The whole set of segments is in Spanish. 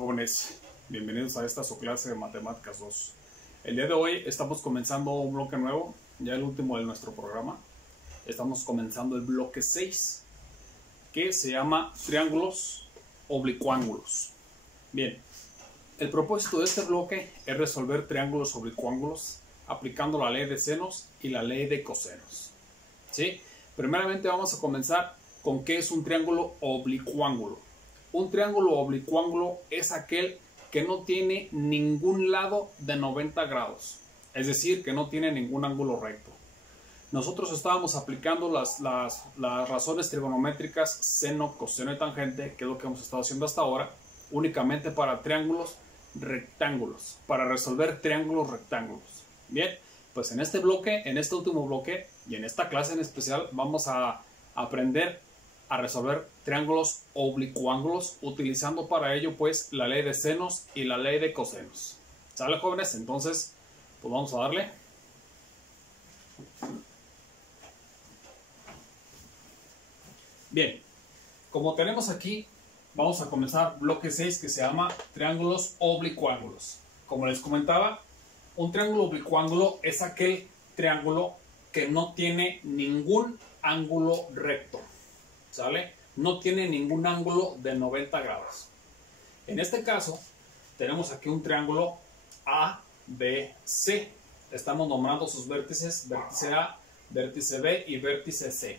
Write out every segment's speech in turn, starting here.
jóvenes, bienvenidos a esta su clase de Matemáticas 2. El día de hoy estamos comenzando un bloque nuevo, ya el último de nuestro programa. Estamos comenzando el bloque 6, que se llama triángulos oblicuángulos. Bien, el propósito de este bloque es resolver triángulos oblicuángulos aplicando la ley de senos y la ley de cosenos. ¿Sí? Primeramente vamos a comenzar con qué es un triángulo oblicuángulo. Un triángulo oblicuángulo es aquel que no tiene ningún lado de 90 grados, es decir, que no tiene ningún ángulo recto. Nosotros estábamos aplicando las razones trigonométricas seno, coseno y tangente, que es lo que hemos estado haciendo hasta ahora, únicamente para triángulos rectángulos, para resolver triángulos rectángulos. Bien, pues en este bloque, en este último bloque y en esta clase en especial vamos a aprender a resolver triángulos oblicuángulos utilizando para ello pues la ley de senos y la ley de cosenos. ¿Sale, jóvenes? Entonces, pues vamos a darle. Bien, como tenemos aquí, vamos a comenzar bloque 6 que se llama triángulos oblicuángulos. Como les comentaba, un triángulo oblicuángulo es aquel triángulo que no tiene ningún ángulo recto. ¿Sale? No tiene ningún ángulo de 90 grados. En este caso, tenemos aquí un triángulo ABC. Estamos nombrando sus vértices, vértice A, vértice B y vértice C.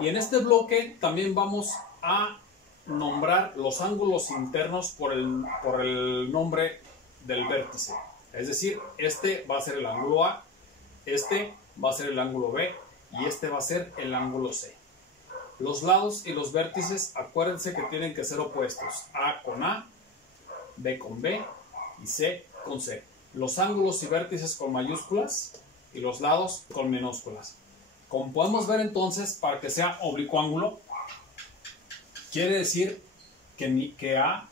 Y en este bloque también vamos a nombrar los ángulos internos por el nombre del vértice. Es decir, este va a ser el ángulo A, este va a ser el ángulo B y este va a ser el ángulo C. Los lados y los vértices, acuérdense que tienen que ser opuestos. A con A, B con B y C con C. Los ángulos y vértices con mayúsculas y los lados con minúsculas. Como podemos ver entonces, para que sea oblicuángulo, quiere decir que A,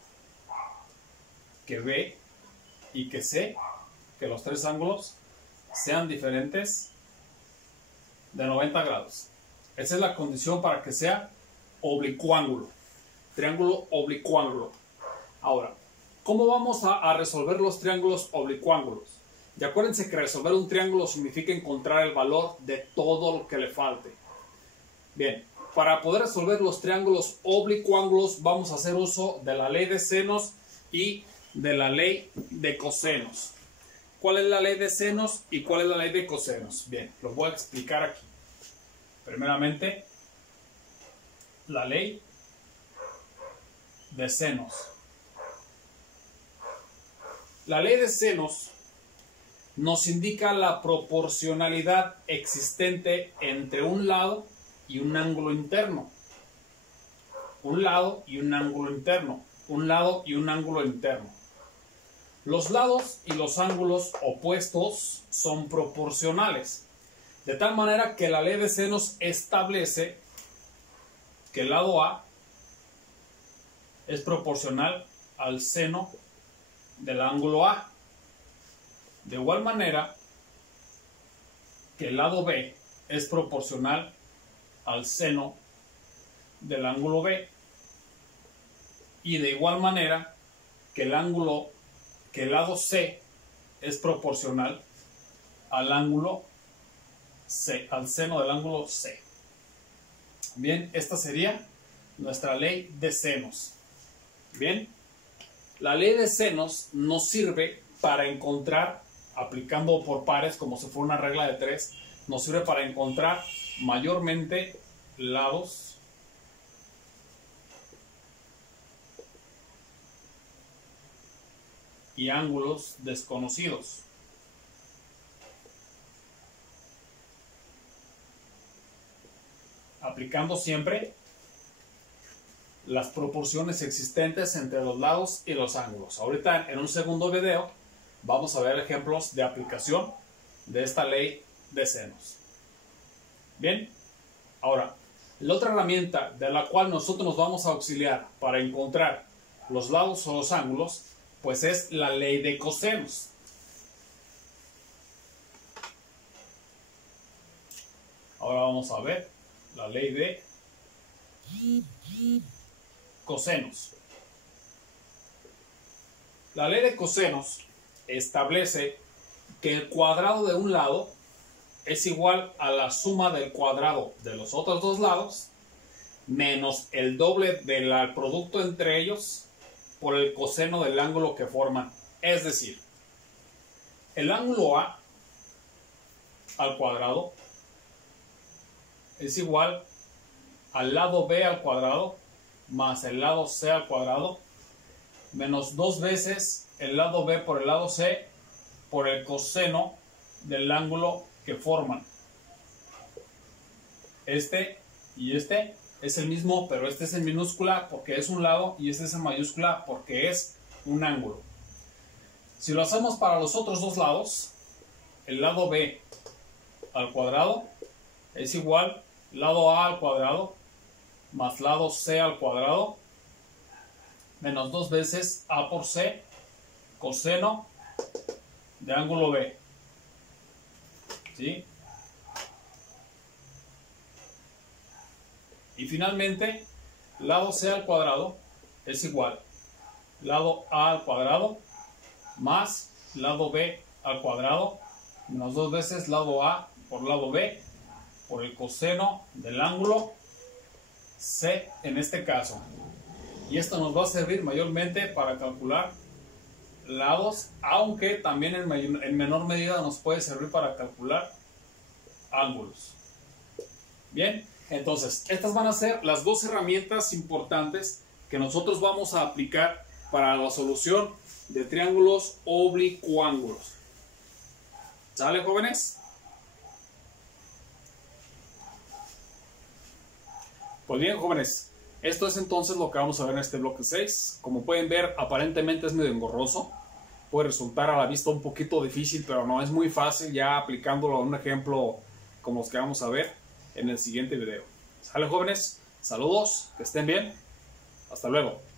que B y que C, que los tres ángulos sean diferentes de 90 grados. Esa es la condición para que sea oblicuángulo, triángulo oblicuángulo. Ahora, ¿cómo vamos a resolver los triángulos oblicuángulos? Y acuérdense que resolver un triángulo significa encontrar el valor de todo lo que le falte. Bien, para poder resolver los triángulos oblicuángulos vamos a hacer uso de la ley de senos y de la ley de cosenos. ¿Cuál es la ley de senos y cuál es la ley de cosenos? Bien, lo voy a explicar aquí. Primeramente, la ley de senos. La ley de senos nos indica la proporcionalidad existente entre un lado y un ángulo interno. Un lado y un ángulo interno. Un lado y un ángulo interno. Los lados y los ángulos opuestos son proporcionales. De tal manera que la ley de senos establece que el lado A es proporcional al seno del ángulo A. De igual manera que el lado B es proporcional al seno del ángulo B. Y de igual manera que el lado C es proporcional al ángulo C, al seno del ángulo C. Bien, esta sería nuestra ley de senos. Bien, la ley de senos nos sirve para encontrar, aplicando por pares como si fuera una regla de 3, nos sirve para encontrar mayormente lados y ángulos desconocidos. Aplicando siempre las proporciones existentes entre los lados y los ángulos. Ahorita en un segundo video vamos a ver ejemplos de aplicación de esta ley de senos. Bien, ahora la otra herramienta de la cual nosotros nos vamos a auxiliar para encontrar los lados o los ángulos, pues es la ley de cosenos. Ahora vamos a ver la ley de cosenos. La ley de cosenos establece que el cuadrado de un lado es igual a la suma del cuadrado de los otros dos lados menos el doble del producto entre ellos por el coseno del ángulo que forman. Es decir, el ángulo A al cuadrado es igual al lado B al cuadrado más el lado C al cuadrado menos 2 veces el lado B por el lado C por el coseno del ángulo que forman. Este y este es el mismo, pero este es en minúscula porque es un lado y este es en mayúscula porque es un ángulo. Si lo hacemos para los otros dos lados, el lado B al cuadrado es igual lado A al cuadrado más lado C al cuadrado menos 2 veces A por C coseno de ángulo B. ¿Sí? Y finalmente, lado C al cuadrado es igual lado A al cuadrado más lado B al cuadrado menos 2 veces lado A por lado B por el coseno del ángulo C en este caso. Y esto nos va a servir mayormente para calcular lados, aunque también en menor medida nos puede servir para calcular ángulos. Bien, entonces estas van a ser las dos herramientas importantes que nosotros vamos a aplicar para la solución de triángulos oblicuángulos. ¿Sale, jóvenes? Pues bien, jóvenes, esto es entonces lo que vamos a ver en este bloque 6. Como pueden ver, aparentemente es medio engorroso. Puede resultar a la vista un poquito difícil, pero no, es muy fácil ya aplicándolo a un ejemplo como los que vamos a ver en el siguiente video. ¿Sale, jóvenes? Saludos, que estén bien. Hasta luego.